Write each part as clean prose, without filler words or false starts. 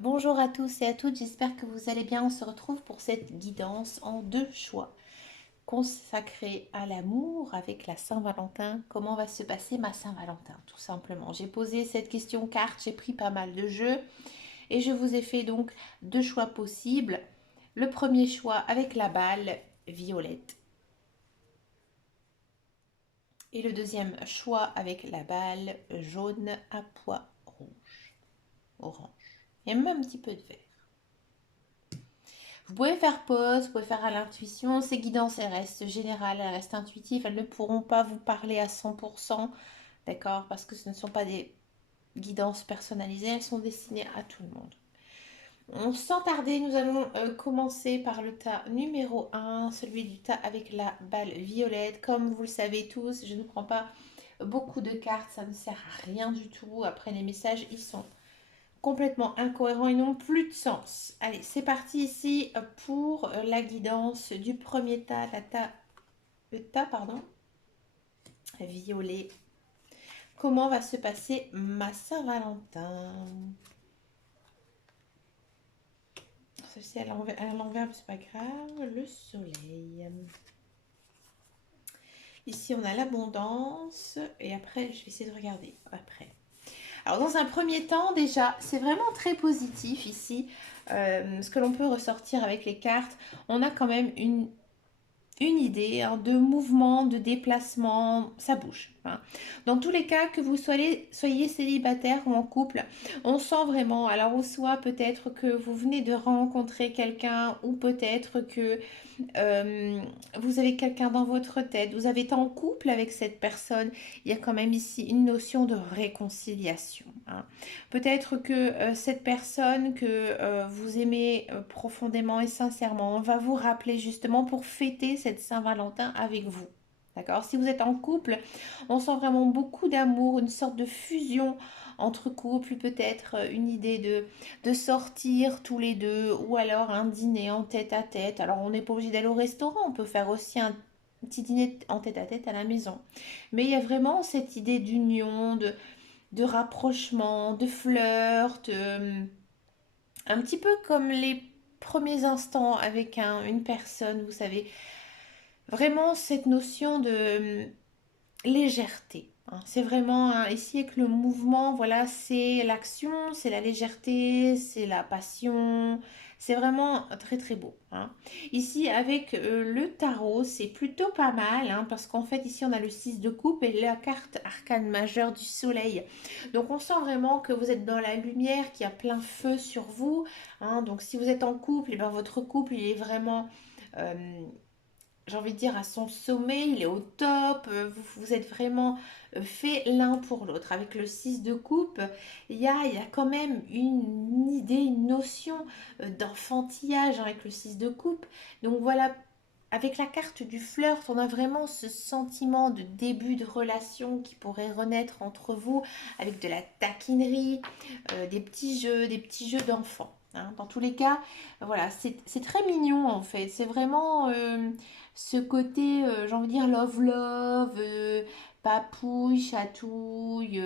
Bonjour à tous et à toutes, j'espère que vous allez bien. On se retrouve pour cette guidance en deux choix consacrée à l'amour avec la Saint-Valentin. Comment va se passer ma Saint-Valentin, tout simplement. J'ai posé cette question carte, j'ai pris pas mal de jeux et je vous ai fait donc deux choix possibles. Le premier choix avec la balle violette et le deuxième choix avec la balle jaune à pois rouge, orange. Il y a même un petit peu de vert. Vous pouvez faire pause, vous pouvez faire à l'intuition. Ces guidances, elles restent générales, elles restent intuitives. Elles ne pourront pas vous parler à 100%, d'accord? Parce que ce ne sont pas des guidances personnalisées, elles sont destinées à tout le monde. Sans tarder, nous allons commencer par le tas numéro un, celui du tas avec la balle violette. Comme vous le savez tous, je ne prends pas beaucoup de cartes, ça ne sert à rien du tout. Après, les messages, ils sont complètement incohérents et n'ont plus de sens. Allez, c'est parti ici pour la guidance du premier tas, le tas, pardon, violet. Comment va se passer ma Saint-Valentin? Celle-ci à l'envers, c'est pas grave. Le soleil. Ici, on a l'abondance. Et après, je vais essayer de regarder après. Alors, dans un premier temps, déjà, c'est vraiment très positif ici. Ce que l'on peut ressortir avec les cartes, on a quand même une idée de mouvement, de déplacement, ça bouge. Hein. Dans tous les cas, que vous soyez célibataire ou en couple, on sent vraiment, alors ou soit peut-être que vous venez de rencontrer quelqu'un ou peut-être que euh, vous avez quelqu'un dans votre tête, vous avez été en couple avec cette personne, il y a quand même ici une notion de réconciliation. Hein. Peut-être que cette personne que vous aimez profondément et sincèrement va vous rappeler justement pour fêter cette Saint-Valentin avec vous. D'accord? Si vous êtes en couple, on sent vraiment beaucoup d'amour, une sorte de fusion entre couples, peut-être une idée de sortir tous les deux ou alors un dîner en tête à tête. Alors on n'est pas obligé d'aller au restaurant, on peut faire aussi un petit dîner en tête à la maison. Mais il y a vraiment cette idée d'union, de rapprochement, de flirt, un petit peu comme les premiers instants avec une personne, vous savez, vraiment cette notion de légèreté. Hein. C'est vraiment ici avec le mouvement, voilà, c'est l'action, c'est la légèreté, c'est la passion. C'est vraiment très très beau. Hein. Ici avec le tarot, c'est plutôt pas mal hein, parce qu'en fait ici on a le 6 de coupe et la carte arcane majeure du soleil. Donc on sent vraiment que vous êtes dans la lumière, qu'il y a plein feu sur vous. Hein. Donc si vous êtes en couple, et ben votre couple il est vraiment euh, j'ai envie de dire, à son sommet, il est au top, vous êtes vraiment fait l'un pour l'autre. Avec le 6 de coupe, il y a quand même une idée, une notion d'enfantillage hein, avec le 6 de coupe. Donc voilà, avec la carte du flirt, on a vraiment ce sentiment de début de relation qui pourrait renaître entre vous avec de la taquinerie, des petits jeux d'enfants. Hein. Dans tous les cas, voilà, c'est très mignon en fait. C'est vraiment ce côté, j'ai envie de dire, love, papouille, chatouille,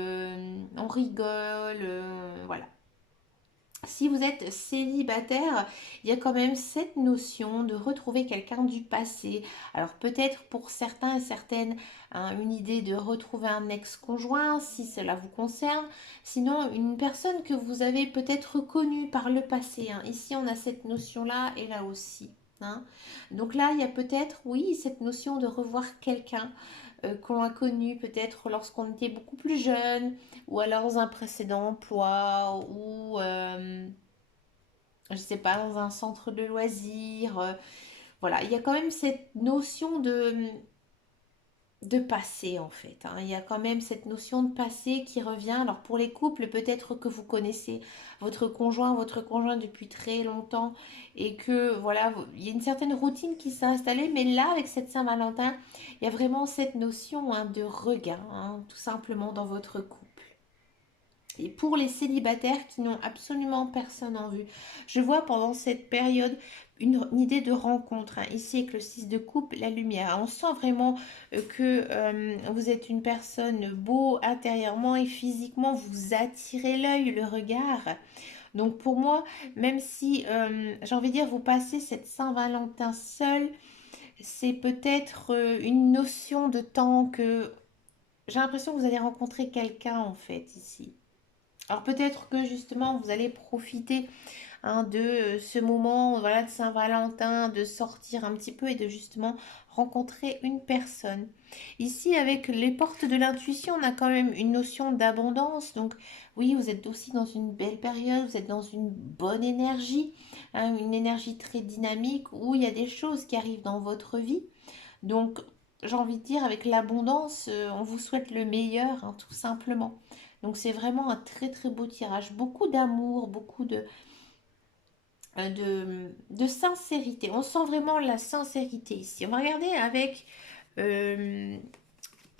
on rigole, voilà. Si vous êtes célibataire, il y a quand même cette notion de retrouver quelqu'un du passé. Alors peut-être pour certains et certaines, hein, une idée de retrouver un ex-conjoint si cela vous concerne. Sinon, une personne que vous avez peut-être connue par le passé. Hein. Ici, on a cette notion-là et là aussi. Hein. Donc là, il y a peut-être, oui, cette notion de revoir quelqu'un qu'on a connu peut-être lorsqu'on était beaucoup plus jeune ou alors dans un précédent emploi ou je sais pas dans un centre de loisirs voilà il y a quand même cette notion de passé en fait hein. Il y a quand même cette notion de passé qui revient alors pour les couples peut-être que vous connaissez votre conjoint depuis très longtemps et que voilà il y a une certaine routine qui s'est installée mais là avec cette Saint-Valentin il y a vraiment cette notion hein, de regain hein, tout simplement dans votre couple. Et pour les célibataires qui n'ont absolument personne en vue, je vois pendant cette période une idée de rencontre, hein. Ici avec le 6 de coupe, la lumière. On sent vraiment que vous êtes une personne beau intérieurement et physiquement, vous attirez l'œil, le regard. Donc pour moi, même si j'ai envie de dire, vous passez cette Saint-Valentin seul, c'est peut-être une notion de temps que j'ai l'impression que vous allez rencontrer quelqu'un en fait ici. Alors peut-être que justement vous allez profiter de ce moment voilà, de Saint-Valentin, de sortir un petit peu et de justement rencontrer une personne. Ici, avec les portes de l'intuition, on a quand même une notion d'abondance. Donc oui, vous êtes aussi dans une belle période, vous êtes dans une bonne énergie, hein, une énergie très dynamique où il y a des choses qui arrivent dans votre vie. Donc j'ai envie de dire, avec l'abondance, on vous souhaite le meilleur, hein, tout simplement. Donc c'est vraiment un très très beau tirage. Beaucoup d'amour, beaucoup de sincérité. On sent vraiment la sincérité ici. On va regarder avec... euh,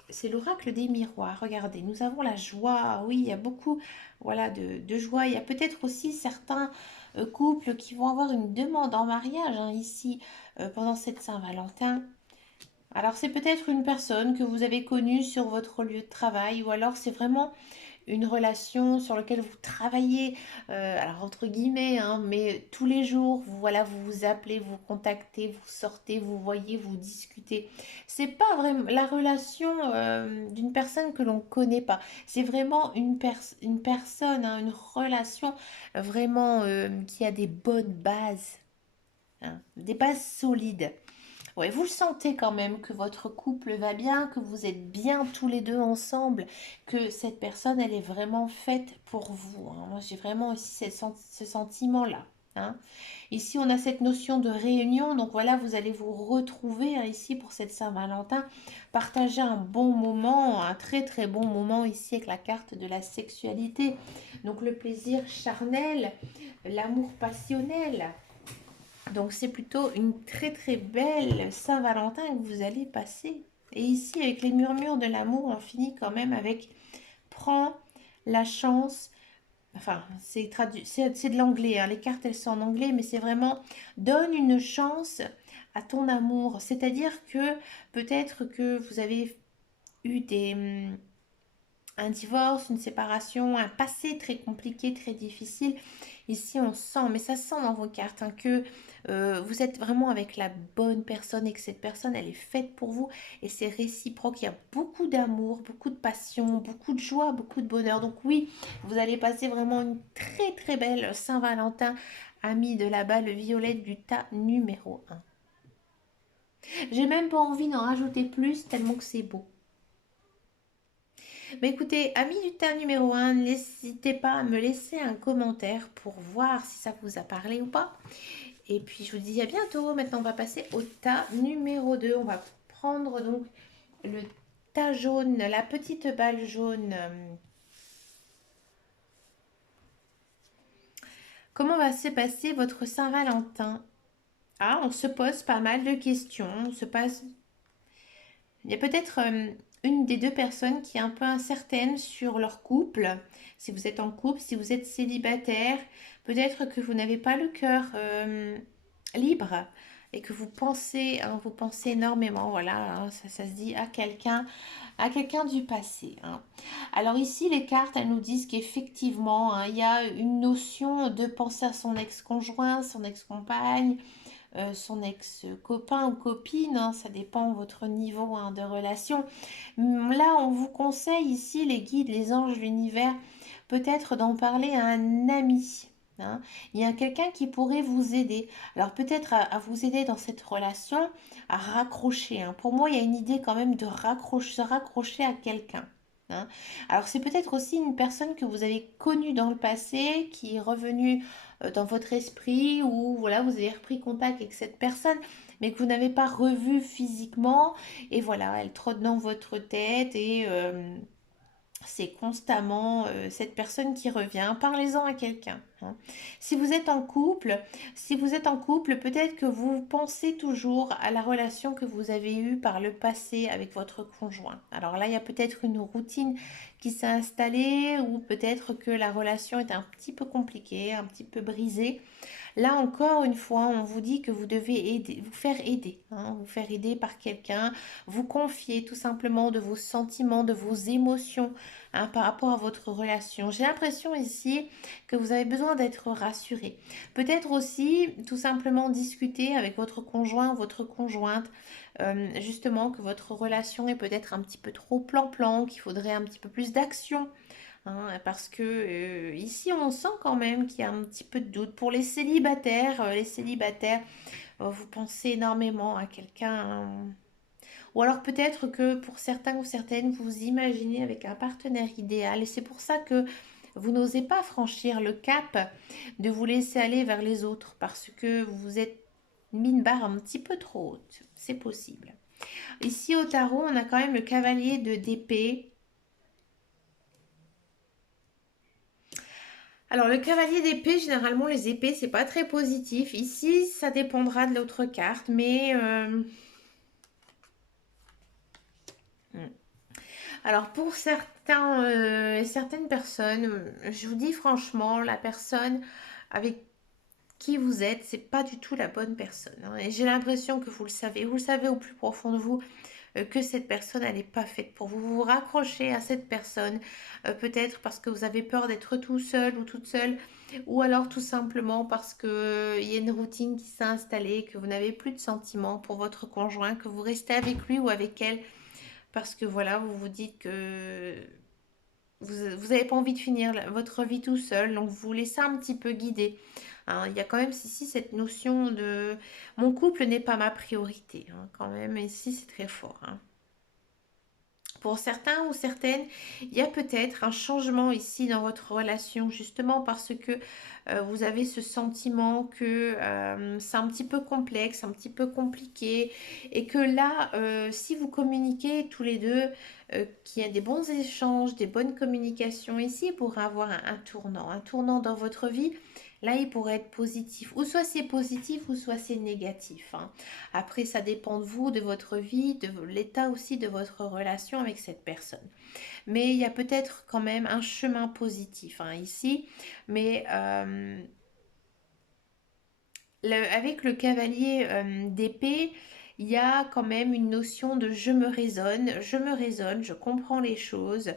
c'est l'oracle des miroirs. Regardez, nous avons la joie. Oui, il y a beaucoup voilà, de joie. Il y a peut-être aussi certains couples qui vont avoir une demande en mariage hein, ici pendant cette Saint-Valentin. Alors c'est peut-être une personne que vous avez connue sur votre lieu de travail ou alors c'est vraiment une relation sur laquelle vous travaillez, alors entre guillemets, hein, mais tous les jours, vous, voilà, vous vous appelez, vous contactez, vous sortez, vous voyez, vous discutez. C'est pas vraiment la relation d'une personne que l'on connaît pas. C'est vraiment une personne, hein, une relation vraiment qui a des bonnes bases, hein, des bases solides. Ouais, vous le sentez quand même que votre couple va bien, que vous êtes bien tous les deux ensemble, que cette personne, elle est vraiment faite pour vous, hein. Moi, j'ai vraiment aussi ce sentiment-là, hein. Ici, on a cette notion de réunion. Donc voilà, vous allez vous retrouver hein, ici pour cette Saint-Valentin, partager un bon moment, un très très bon moment ici avec la carte de la sexualité. Donc le plaisir charnel, l'amour passionnel. Donc c'est plutôt une très très belle Saint-Valentin que vous allez passer. Et ici, avec les murmures de l'amour, on finit quand même avec prends la chance. Enfin, c'est de l'anglais, hein. Les cartes, elles sont en anglais, mais c'est vraiment donne une chance à ton amour. C'est-à-dire que peut-être que vous avez eu un divorce, une séparation, un passé très compliqué, très difficile. Ici, on sent, mais ça sent dans vos cartes, hein, que vous êtes vraiment avec la bonne personne et que cette personne, elle est faite pour vous et c'est réciproque. Il y a beaucoup d'amour, beaucoup de passion, beaucoup de joie, beaucoup de bonheur. Donc oui, vous allez passer vraiment une très très belle Saint-Valentin, ami de la balle violette du tas numéro un. J'ai même pas envie d'en rajouter plus tellement que c'est beau. Mais écoutez, amis du tas numéro un, n'hésitez pas à me laisser un commentaire pour voir si ça vous a parlé ou pas. Et puis je vous dis à bientôt. Maintenant, on va passer au tas numéro 2. On va prendre donc le tas jaune, la petite balle jaune. Comment va se passer votre Saint-Valentin? Ah, on se pose pas mal de questions. On se passe... Il y a peut-être une des deux personnes qui est un peu incertaine sur leur couple. Si vous êtes en couple, si vous êtes célibataire, peut-être que vous n'avez pas le cœur libre et que vous pensez, hein, vous pensez énormément, voilà, hein, ça se dit à quelqu'un du passé, hein. Alors ici, les cartes, elles nous disent qu'effectivement, hein, il y a une notion de penser à son ex-conjoint, son ex-compagne, son ex-copain ou copine, hein, ça dépend de votre niveau hein, de relation. Là, on vous conseille ici, les guides, les anges, l'univers, peut-être d'en parler à un ami, hein. Il y a quelqu'un qui pourrait vous aider. Alors peut-être à vous aider dans cette relation, à raccrocher, hein. Pour moi, il y a une idée quand même de se raccrocher à quelqu'un, hein. Alors c'est peut-être aussi une personne que vous avez connue dans le passé, qui est revenue dans votre esprit, ou voilà, vous avez repris contact avec cette personne, mais que vous n'avez pas revue physiquement, et voilà, elle trotte dans votre tête, et c'est constamment cette personne qui revient. Parlez-en à quelqu'un. hein. Si vous êtes en couple, peut-être que vous pensez toujours à la relation que vous avez eue par le passé avec votre conjoint. Alors là, il y a peut-être une routine qui s'est installée ou peut-être que la relation est un petit peu compliquée, un petit peu brisée. Là encore une fois, on vous dit que vous devez aider, vous faire aider, hein, vous faire aider par quelqu'un, vous confier tout simplement de vos sentiments, de vos émotions, hein, par rapport à votre relation. J'ai l'impression ici que vous avez besoin d'être rassuré. Peut-être aussi tout simplement discuter avec votre conjoint ou votre conjointe, justement que votre relation est peut-être un petit peu trop plan-plan, qu'il faudrait un petit peu plus d'action. Hein, parce que ici, on sent quand même qu'il y a un petit peu de doute. Pour les célibataires, vous pensez énormément à quelqu'un, hein. Ou alors peut-être que pour certains ou certaines, vous vous imaginez avec un partenaire idéal. Et c'est pour ça que vous n'osez pas franchir le cap de vous laisser aller vers les autres. Parce que vous vous êtes mis une barre un petit peu trop haute. C'est possible. Ici au tarot, on a quand même le cavalier de d'épée. Alors, le cavalier d'épée, généralement, les épées, c'est pas très positif. Ici, ça dépendra de l'autre carte, mais... hmm. Alors, pour certains, certaines personnes, je vous dis franchement, la personne avec qui vous êtes, c'est pas du tout la bonne personne, hein. Et j'ai l'impression que vous le savez au plus profond de vous, que cette personne, elle n'est pas faite pour vous. Vous vous raccrochez à cette personne, peut-être parce que vous avez peur d'être tout seul ou toute seule, ou alors tout simplement parce que il y a une routine qui s'est installée, que vous n'avez plus de sentiments pour votre conjoint, que vous restez avec lui ou avec elle, parce que voilà, vous vous dites que vous n'avez pas envie de finir votre vie tout seul, donc vous vous laissez un petit peu guider, hein. Il y a quand même ici cette notion de mon couple n'est pas ma priorité, hein, quand même, ici c'est très fort, hein. Pour certains ou certaines, il y a peut-être un changement ici dans votre relation, justement parce que vous avez ce sentiment que c'est un petit peu complexe, un petit peu compliqué, et que là, si vous communiquez tous les deux, qu'il y a des bons échanges, des bonnes communications ici, pour avoir un tournant dans votre vie. Là, il pourrait être positif. Ou soit c'est positif, ou soit c'est négatif, hein. Après, ça dépend de vous, de votre vie, de l'état aussi de votre relation avec cette personne. Mais il y a peut-être quand même un chemin positif, hein, ici. Mais avec le cavalier d'épée, il y a quand même une notion de je me raisonne, je comprends les choses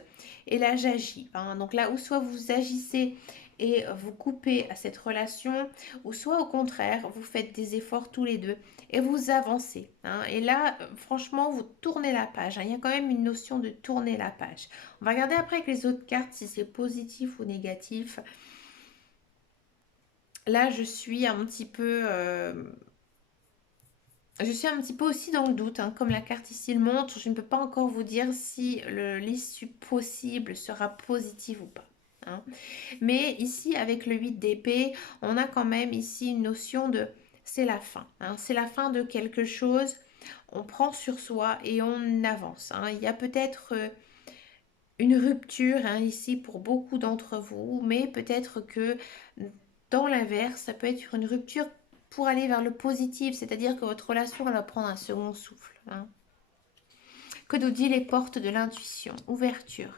et là j'agis, hein. Donc là, ou soit vous agissez et vous coupez à cette relation, ou soit au contraire, vous faites des efforts tous les deux et vous avancez, hein. Et là, franchement, vous tournez la page, hein. Il y a quand même une notion de tourner la page. On va regarder après avec les autres cartes si c'est positif ou négatif. Là, je suis un petit peu aussi dans le doute, hein. Comme la carte ici le montre, je ne peux pas encore vous dire si l'issue possible sera positive ou pas, hein. Mais ici, avec le 8 d'épée, on a quand même ici une notion de c'est la fin, hein. C'est la fin de quelque chose. On prend sur soi et on avance, hein. Il y a peut-être une rupture, hein, ici pour beaucoup d'entre vous, mais peut-être que dans l'inverse, ça peut être une rupture pour aller vers le positif, c'est-à-dire que votre relation elle va prendre un second souffle, hein. Que nous dit les portes de l'intuition? Ouverture.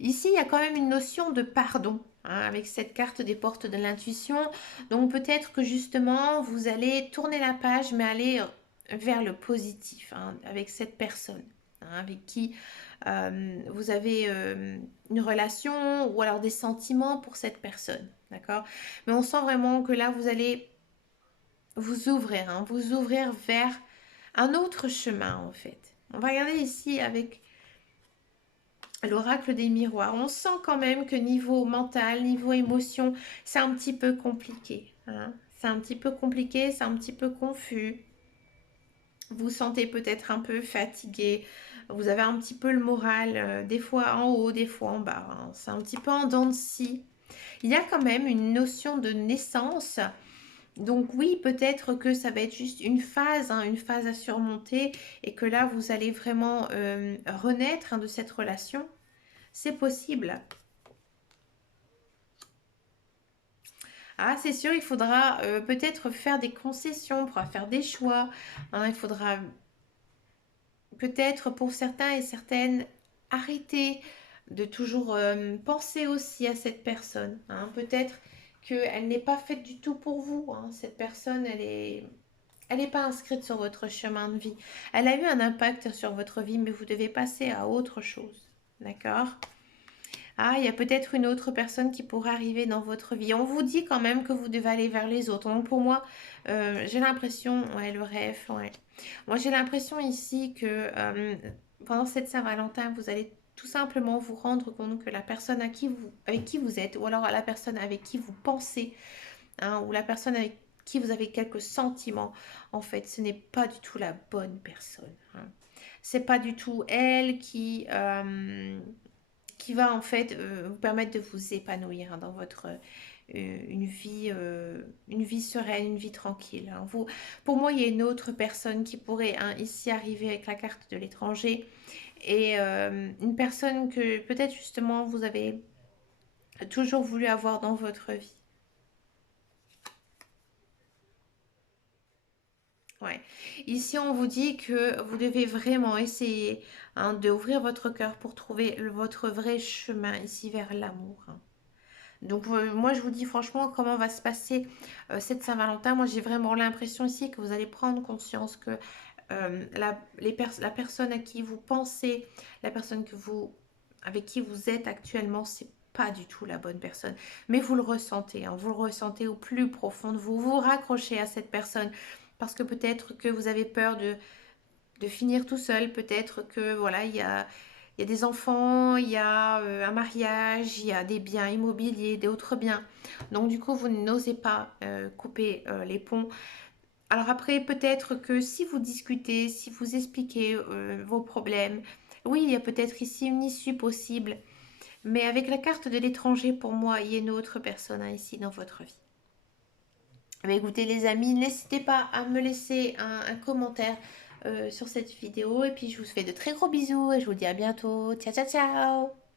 Ici, il y a quand même une notion de pardon, hein, avec cette carte des portes de l'intuition. Donc peut-être que justement, vous allez tourner la page, mais aller vers le positif, hein, avec cette personne, hein, avec qui vous avez une relation ou alors des sentiments pour cette personne, d'accord? Mais on sent vraiment que là, vous allez vous ouvrir, hein, vous ouvrir vers un autre chemin, en fait. On va regarder ici avec l'oracle des miroirs. On sent quand même que niveau mental, niveau émotion, c'est un petit peu compliqué, hein. C'est un petit peu compliqué, c'est un petit peu confus. Vous vous sentez peut-être un peu fatigué. Vous avez un petit peu le moral, des fois en haut, des fois en bas, hein. C'est un petit peu en dents de scie. Il y a quand même une notion de naissance. Donc oui, peut-être que ça va être juste une phase, hein, une phase à surmonter et que là, vous allez vraiment renaître, hein, de cette relation. C'est possible. Ah, c'est sûr, il faudra peut-être faire des concessions, pour faire des choix. Hein, il faudra peut-être pour certains et certaines arrêter de toujours penser aussi à cette personne. Hein. Peut-être qu'elle n'est pas faite du tout pour vous. Hein. Cette personne, elle n'est pas inscrite sur votre chemin de vie. Elle a eu un impact sur votre vie, mais vous devez passer à autre chose. D'accord? Ah, il y a peut-être une autre personne qui pourrait arriver dans votre vie. On vous dit quand même que vous devez aller vers les autres. Donc pour moi, j'ai l'impression, ouais, le rêve, ouais. Moi j'ai l'impression ici que pendant cette Saint-Valentin, vous allez tout simplement vous rendre compte que la personne avec qui vous êtes, ou alors à la personne avec qui vous pensez, hein, ou la personne avec qui vous avez quelques sentiments, en fait, ce n'est pas du tout la bonne personne. Hein. C'est pas du tout elle qui va en fait vous permettre de vous épanouir hein, dans votre une vie sereine, une vie tranquille. Hein. Vous, pour moi, il y a une autre personne qui pourrait hein, ici arriver avec la carte de l'étranger et une personne que peut-être justement vous avez toujours voulu avoir dans votre vie. Ouais. Ici, on vous dit que vous devez vraiment essayer hein, d'ouvrir votre cœur pour trouver votre vrai chemin ici vers l'amour. Hein. Donc moi je vous dis franchement comment va se passer cette Saint-Valentin. Moi j'ai vraiment l'impression ici que vous allez prendre conscience que la personne à qui vous pensez, la personne avec qui vous êtes actuellement, c'est pas du tout la bonne personne. Mais vous le ressentez, hein, vous le ressentez au plus profond de vous. Vous vous raccrochez à cette personne parce que peut-être que vous avez peur de finir tout seul. Peut-être que voilà, il y a des enfants, il y a un mariage, il y a des biens immobiliers, d'autres biens. Donc du coup, vous n'osez pas couper les ponts. Alors après, peut-être que si vous discutez, si vous expliquez vos problèmes, oui, il y a peut-être ici une issue possible. Mais avec la carte de l'étranger, pour moi, il y a une autre personne hein, ici dans votre vie. Mais écoutez les amis, n'hésitez pas à me laisser un commentaire sur cette vidéo. Et puis je vous fais de très gros bisous et je vous dis à bientôt. Ciao ciao ciao.